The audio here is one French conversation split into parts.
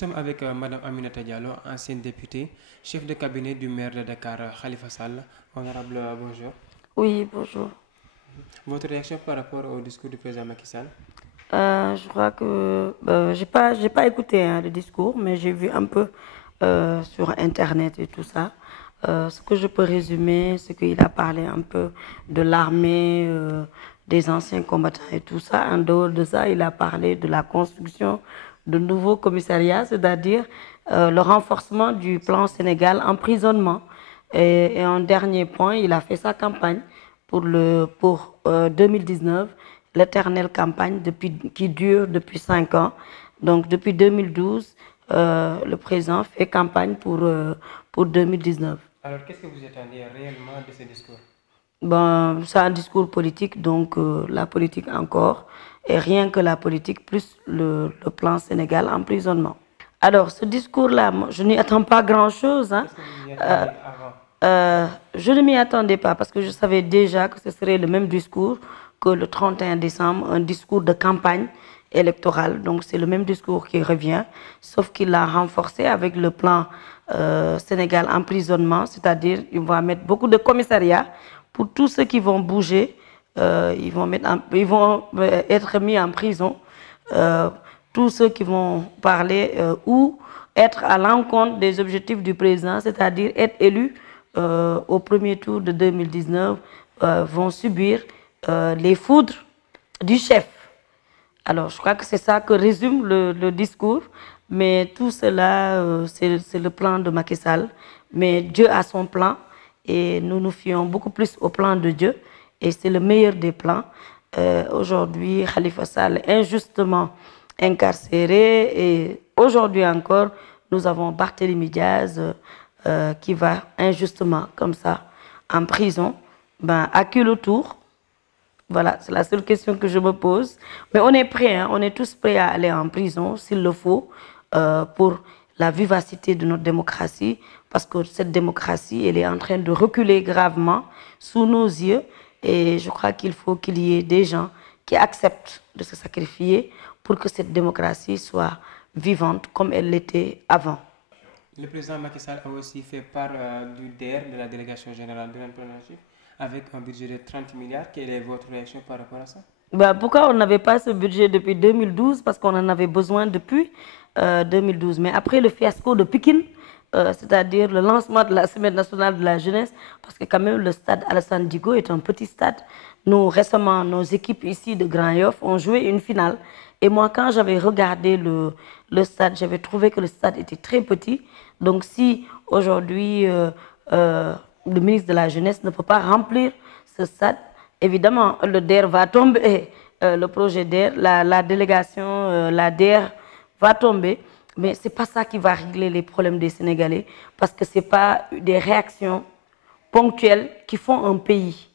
sommes avec Madame Aminata Diallo, ancienne députée, chef de cabinet du maire de Dakar, Khalifa Sall. Honorable, bonjour. Oui, bonjour. Votre réaction par rapport au discours du président Macky Sall? Je crois que j'ai pas écouté le discours, mais j'ai vu un peu sur Internet et tout ça. Ce que je peux résumer, c'est qu'il a parlé un peu de l'armée, des anciens combattants et tout ça. En dehors de ça, il a parlé de la construction de nouveaux commissariats, c'est-à-dire le renforcement du plan Sénégal emprisonnement. Et en dernier point, il a fait sa campagne pour 2019, l'éternelle campagne qui dure depuis 5 ans. Donc depuis 2012, le président fait campagne pour 2019. Alors, qu'est-ce que vous attendez réellement de ce discours? Bon, c'est un discours politique, donc la politique encore, et rien que la politique, plus le plan Sénégal emprisonnement. Alors, ce discours-là, je n'y attends pas grand-chose. Hein. Est-ce que vous y attendez avant? Je ne m'y attendais pas parce que je savais déjà que ce serait le même discours que le 31 décembre, un discours de campagne électorale. Donc c'est le même discours qui revient, sauf qu'il l'a renforcé avec le plan Sénégal emprisonnement, c'est-à-dire il va mettre beaucoup de commissariats pour tous ceux qui vont bouger, ils vont être mis en prison. Tous ceux qui vont parler ou être à l'encontre des objectifs du président, c'est-à-dire être élus au premier tour de 2019, vont subir les foudres du chef. Alors, je crois que c'est ça que résume le discours. Mais tout cela, c'est le plan de Macky Sall. Mais Dieu a son plan et nous nous fions beaucoup plus au plan de Dieu. Et c'est le meilleur des plans. Aujourd'hui, Khalifa Sall est injustement incarcéré. Et aujourd'hui encore, nous avons Barthélémy Diaz qui va injustement, comme ça, en prison. Ben, à qui le tour? Voilà, c'est la seule question que je me pose. Mais on est prêts, hein, on est tous prêts à aller en prison s'il le faut pour la vivacité de notre démocratie, parce que cette démocratie, elle est en train de reculer gravement sous nos yeux. Et je crois qu'il faut qu'il y ait des gens qui acceptent de se sacrifier pour que cette démocratie soit vivante comme elle l'était avant. Le président Macky Sall a aussi fait part du DER, de la délégation générale de l'entrepreneurship, avec un budget de 30 milliards. Quelle est votre réaction par rapport à ça? Ben, pourquoi on n'avait pas ce budget depuis 2012? Parce qu'on en avait besoin depuis 2012. Mais après le fiasco de Pékin, c'est-à-dire le lancement de la Semaine nationale de la jeunesse, parce que quand même le stade Alassane Djigo est un petit stade. Nous, récemment, nos équipes ici de Grand Yoff ont joué une finale. Et moi, quand j'avais regardé le stade, j'avais trouvé que le stade était très petit. Donc si aujourd'hui, le ministre de la Jeunesse ne peut pas remplir ce stade, évidemment, le DER va tomber, le projet DER, la délégation, la DER va tomber. Mais ce n'est pas ça qui va régler les problèmes des Sénégalais, parce que ce n'est pas des réactions ponctuelles qui font un pays.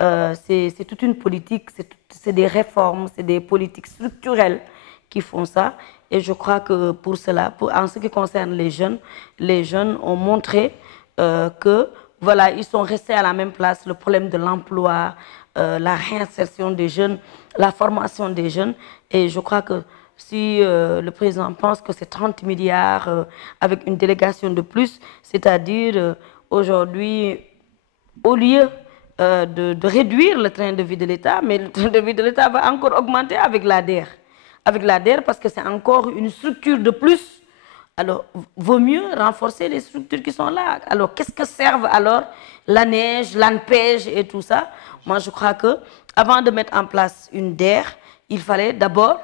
C'est toute une politique, c'est des réformes, c'est des politiques structurelles qui font ça. Et je crois que pour cela, en ce qui concerne les jeunes ont montré que voilà, ils sont restés à la même place. Le problème de l'emploi, la réinsertion des jeunes, la formation des jeunes. Et je crois que si le président pense que c'est 30 milliards avec une délégation de plus, c'est-à-dire aujourd'hui, au lieu de réduire le train de vie de l'État, mais le train de vie de l'État va encore augmenter avec l'ADER. Avec l'ADER parce que c'est encore une structure de plus. Alors, vaut mieux renforcer les structures qui sont là. Alors, qu'est-ce que servent alors la neige, l'ANPEJ et tout ça? Moi, je crois que avant de mettre en place une DER, il fallait d'abord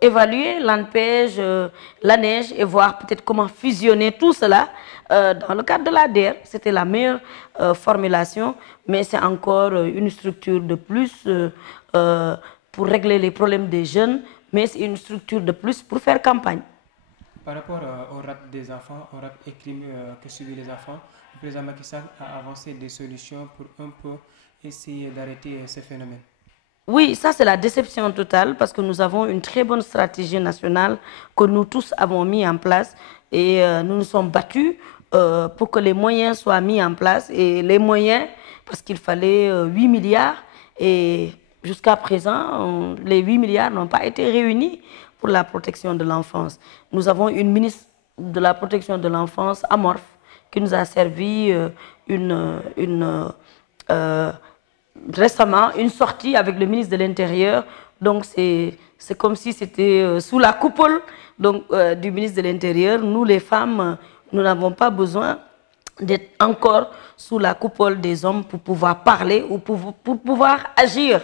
évaluer l'ANPEJ, la neige et voir peut-être comment fusionner tout cela dans le cadre de la DER. C'était la meilleure formulation, mais c'est encore une structure de plus pour régler les problèmes des jeunes, mais c'est une structure de plus pour faire campagne. Par rapport au rap des enfants, au rap écrit que subissent les enfants, le président Macky Sall a avancé des solutions pour un peu essayer d'arrêter ce phénomène. Oui, ça c'est la déception totale parce que nous avons une très bonne stratégie nationale que nous tous avons mis en place et nous nous sommes battus pour que les moyens soient mis en place. Et les moyens, parce qu'il fallait 8 milliards et jusqu'à présent, les 8 milliards n'ont pas été réunis pour la protection de l'enfance. Nous avons une ministre de la protection de l'enfance amorphe qui nous a servi récemment une sortie avec le ministre de l'Intérieur. Donc c'est comme si c'était sous la coupole donc, du ministre de l'Intérieur. Nous les femmes, nous n'avons pas besoin d'être encore sous la coupole des hommes pour pouvoir parler ou pour pouvoir agir.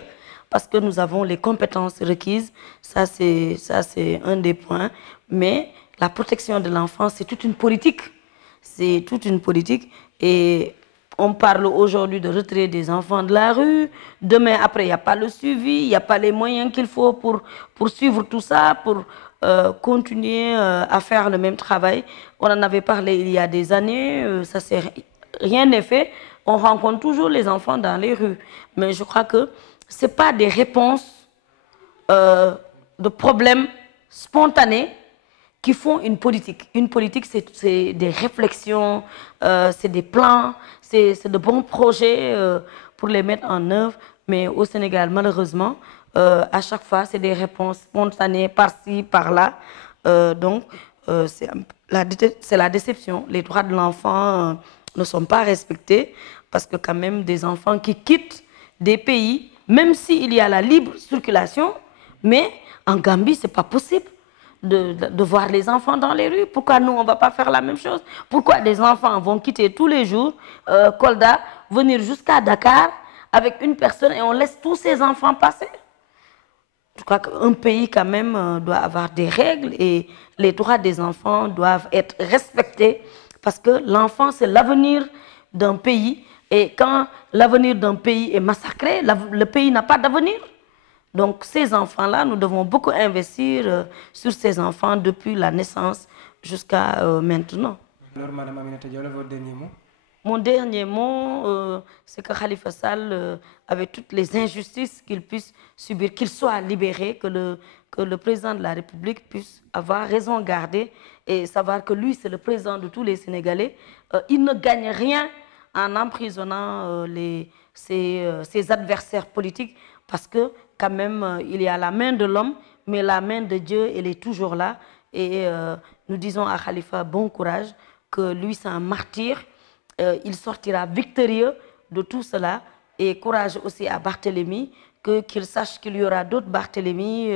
Parce que nous avons les compétences requises, ça c'est un des points. Mais la protection de l'enfance, c'est toute une politique. C'est toute une politique. Et on parle aujourd'hui de retrait des enfants de la rue. Demain, après, il n'y a pas le suivi, il n'y a pas les moyens qu'il faut pour suivre tout ça, pour continuer à faire le même travail. On en avait parlé il y a des années, rien n'est fait. On rencontre toujours les enfants dans les rues. Mais je crois que ce n'est pas des réponses de problèmes spontanés qui font une politique. Une politique, c'est des réflexions, c'est des plans, c'est de bons projets pour les mettre en œuvre. Mais au Sénégal, malheureusement, à chaque fois, c'est des réponses spontanées par-ci, par-là. Donc, c'est la déception. Les droits de l'enfant ne sont pas respectés parce que quand même des enfants qui quittent des pays, même s'il y a la libre circulation, mais en Gambie, ce n'est pas possible de voir les enfants dans les rues. Pourquoi nous, on ne va pas faire la même chose? Pourquoi des enfants vont quitter tous les jours Kolda, venir jusqu'à Dakar avec une personne et on laisse tous ces enfants passer? Je crois qu'un pays quand même doit avoir des règles et les droits des enfants doivent être respectés parce que l'enfant, c'est l'avenir d'un pays. Et quand l'avenir d'un pays est massacré, le pays n'a pas d'avenir. Donc ces enfants-là, nous devons beaucoup investir sur ces enfants depuis la naissance jusqu'à maintenant. Alors, Madame Aminata Diallo, votre dernier mot? Mon dernier mot, c'est que Khalifa Sall, avec toutes les injustices qu'il puisse subir, qu'il soit libéré, que le président de la République puisse avoir raison gardée et savoir que lui, c'est le président de tous les Sénégalais. Il ne gagne rien en emprisonnant ses adversaires politiques parce que quand même, il y a la main de l'homme, mais la main de Dieu, elle est toujours là. Et nous disons à Khalifa, bon courage, que lui, c'est un martyr. Il sortira victorieux de tout cela. Et courage aussi à Barthélemy, qu'il sache qu'il y aura d'autres Barthélemy,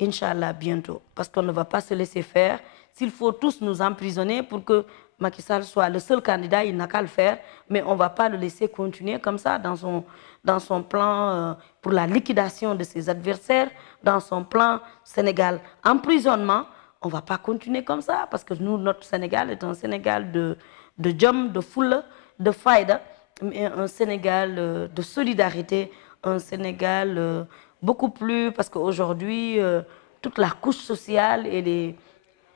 Inch'Allah, bientôt. Parce qu'on ne va pas se laisser faire. S'il faut tous nous emprisonner pour que Macky Sall soit le seul candidat, il n'a qu'à le faire. Mais on ne va pas le laisser continuer comme ça dans son plan pour la liquidation de ses adversaires, dans son plan Sénégal emprisonnement. On ne va pas continuer comme ça parce que nous, notre Sénégal est un Sénégal de jom, de foule, de faïda, mais un Sénégal de solidarité, un Sénégal beaucoup plus, parce qu'aujourd'hui, toute la couche sociale,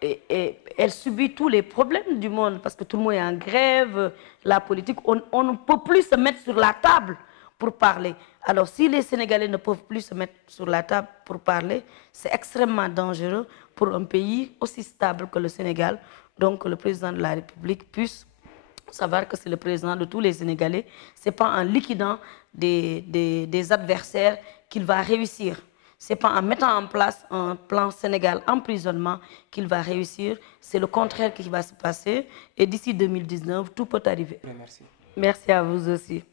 elle subit tous les problèmes du monde, parce que tout le monde est en grève, la politique, on ne peut plus se mettre sur la table pour parler. Alors si les Sénégalais ne peuvent plus se mettre sur la table pour parler, c'est extrêmement dangereux pour un pays aussi stable que le Sénégal. Donc le président de la République puisse savoir que c'est le président de tous les Sénégalais. Ce n'est pas en liquidant des adversaires qu'il va réussir. Ce n'est pas en mettant en place un plan Sénégal emprisonnement qu'il va réussir. C'est le contraire qui va se passer. Et d'ici 2019, tout peut arriver. Merci. Merci à vous aussi.